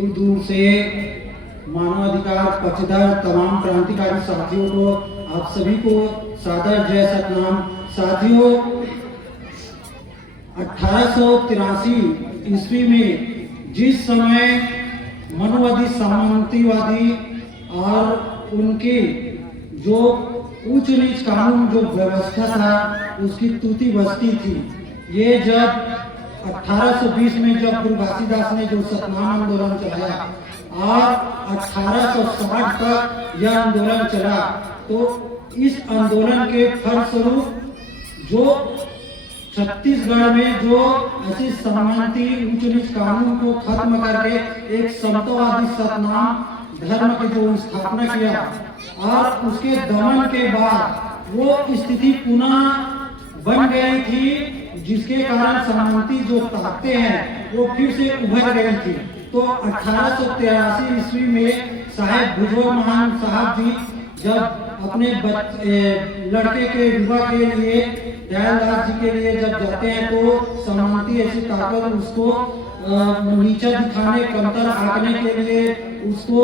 दूर दूर से मानवाधिकार पक्षधर तमाम क्रांतिकारी साथियों को, आप सभी को सादर जय सतनाम। साथियों, 1883 ईस्वी में जिस समय मनुवादी सामंतीवादी और उनके जो उच्च नीच कानून जो व्यवस्था था उसकी तूती बस्ती थी, ये जब 1820 में जब गुरु घासीदास ने जो सतनाम आंदोलन चलाया और 1860 तक यह आंदोलन चला, तो इस आंदोलन के फलस्वरूप जो छत्तीसगढ़ में जो ऐसी समानती उच्च नीच कानून को खत्म करके एक समतावादी सतनाम धर्म की जो स्थापना किया और उसके दमन के बाद वो स्थिति पुनः बन गई थी, जिसके कारण समानती जो ताकतें हैं वो फिर से उभर गई थी। तो 1883 ईस्वी में साहेब भुजबल महान साहब जी जब अपने लड़के के विवाह के लिए दयालदास जी के लिए जब जाते हैं तो समानती ऐसी ताकत उसको नीचा दिखाने, कमतर आंकने के लिए उसको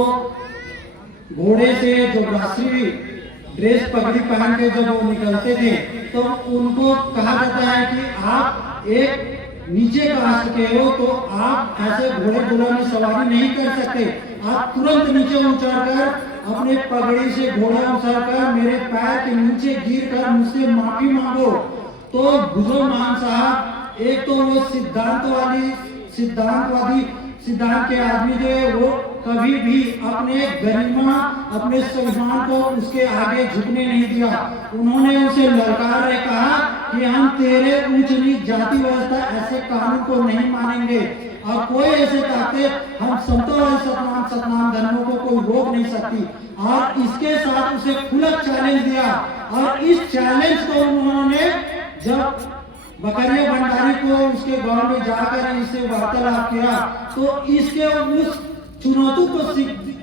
घोड़े से जो राष्ट्रीय ड्रेस पगड़ी पहन के जब वो निकलते थे तो उनको कहा जाता है कि आप एक नीचे कास्ट के हो तो आप ऐसे घोड़े घोड़ा में सवारी नहीं कर सकते, आप तुरंत नीचे उतरकर अपने पगड़ी से घोड़ा उतरकर मेरे पैर के नीचे गिर कर मुझसे माफी मांगो। तो भुजबल महान साहब एक तो वो सिद्धांत के आदमी जो है वो कभी भी अपने गरिमा, अपने स्वाभिमान को उसके आगे झुकने नहीं दिया। उन्होंने उसे ललकार कर कहा कि हम तेरे उच्च नीच जाति व्यवस्था ऐसे कानून को नहीं मानेंगे और कोई ऐसे ताकत हम समतावादी सतनाम धर्मों को कोई रोक नहीं सकती। और इसके साथ उसे खुला चैलेंज दिया और इस चैलेंज को उन्होंने जब बकरिया भंडारी को उसके गांव में जाकर इससे वार्तालाप किया तो इसके उस चुनौती को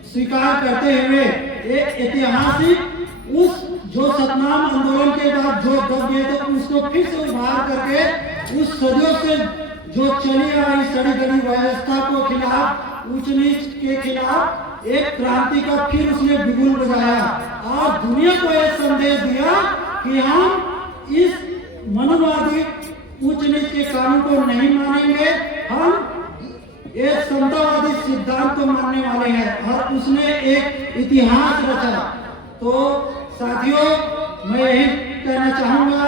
स्वीकार करते हुए एक ऐतिहासिक उस जो सतनाम आंदोलन के बाद जो दब गए थे उसको फिर से उभार करके उस सदियों से जो चली आई सड़ी गली व्यवस्था को खिलाफ, उच्च नीच के खिलाफ एक क्रांति का फिर उसने बिगुल बजाया और दुनिया को एक संदेश दिया कि हम इस मनुवादी उच्च नीच के कानून को नहीं मानेंगे, हम एक समतावादी सिद्धांत को मानने वाले हैं। और उसने एक इतिहास रचा। तो साथियों, मैं यही कहना चाहूंगा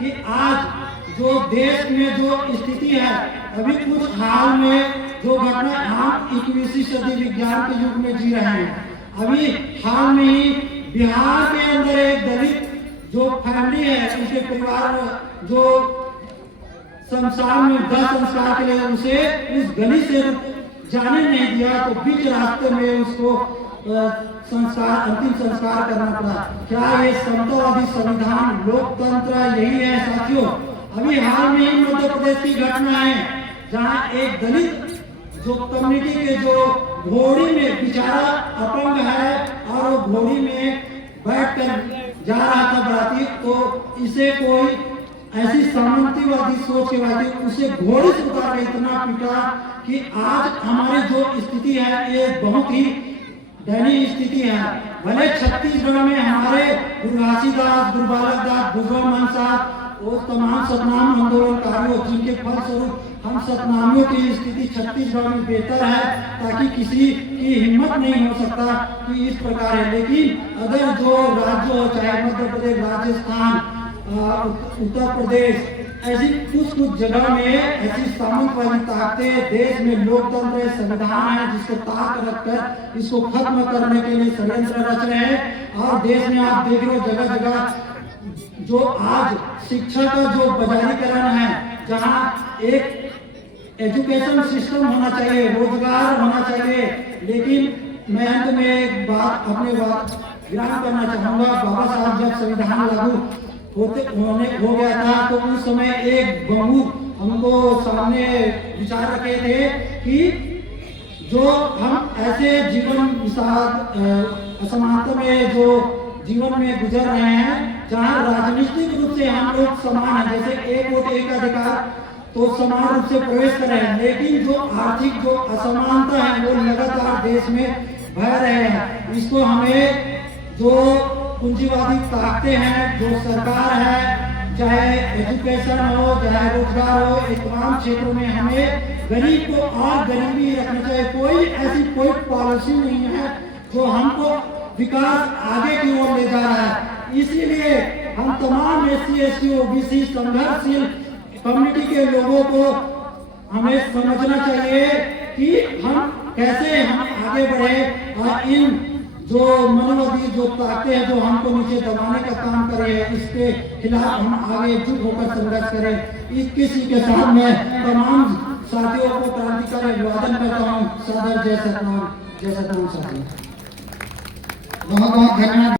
कि आज जो देश में जो स्थिति है, अभी कुछ हाल में जो घटना, हम 21वीं सदी विज्ञान के युग में जी रहे हैं। अभी हाल में ही बिहार के अंदर एक दलित जो फैमिली है, उसके परिवार जो संसार में 10 संस्कार के लिए उसे उस गली से जाने नहीं दिया, तो बीच रास्ते में उसको अंतिम संस्कार करना पड़ा। क्या ये समतावादी संविधान लोकतंत्र यही है साथियों? अभी हाल में ही मध्य प्रदेश की घटना है जहां एक दलित जो कम्युनिटी के जो घोड़ी में बेचारा अपंग है और वो घोड़ी में बैठकर जा रहा था बराती, तो इसे कोई ऐसी सामंतीवादी सोच के वादी उसे घोड़े से उतार के इतना पीटा कि आज हमारी जो स्थिति है ये बहुत ही दयनीय स्थिति है। भले छत्तीसगढ़ में हमारे गुरु घासीदास, गुरु बालक दास, भुजबल महान साहब और तमाम सतनाम आंदोलनकारियों जिनके फलस्वरूप हम सतनामियों की स्थिति छत्तीसगढ़ में बेहतर है, ताकि किसी की हिम्मत नहीं हो सकता कि इस प्रकार है। लेकिन अगर जो राज्य हो, चाहे मध्य प्रदेश, राजस्थान, उत्तर प्रदेश, ऐसी कुछ जगह में ऐसी सामंतवादी ताकतें, देश में लोकतंत्र संविधान है जिसको ताक रखकर इसको खत्म करने के लिए षड्यंत्र रच रहे हैं। और देश में आप देख रहे हो जगह जगह जो आज शिक्षा का जो बाजारीकरण है, जहां एक एजुकेशन सिस्टम होना चाहिए, रोजगार होना चाहिए, लेकिन मैं अंत में एक बात अपने बात विराम करना चाहूंगा। बाबा साहब जब संविधान लागू हो गया था तो उस समय एक बहुत हमको सामने विचार रखे थे कि जो हम ऐसे जीवन असमानता में जो जीवन में गुजर रहे हैं, जहाँ राजनीतिक रूप से हम लोग समान हैं, जैसे एक वोट एक अधिकार, तो समान रूप से प्रवेश करें। लेकिन जो आर्थिक जो असमानता है वो लगातार देश में बह रहे हैं। इसको हमें जो पूंजीवादी ताकतें हैं, जो सरकार है, चाहे एजुकेशन हो, चाहे रोजगार हो, इस तमाम क्षेत्रों में हमें गरीब को और गरीबी रखना चाहिए। कोई ऐसी कोई पॉलिसी नहीं है जो हमको विकास आगे की ओर ले जा रहा है। इसीलिए हम तमाम SC ST OBC संघर्षशील कम्युनिटी के लोगों को हमें समझना चाहिए कि हम कैसे हम आगे बढ़े और इन जो मनोवादी जो ताकतें हैं जो हमको नीचे दबाने का काम कर रहे हैं, इसके खिलाफ हम आगे एकजुट होकर संघर्ष करें। किसी के साथ मैं तमाम साथियों को क्रांतिकारी अभिवादन करता हूँ। सदर जय सतनाम, जय सतनाम साथियों। बहुत बहुत धन्यवाद।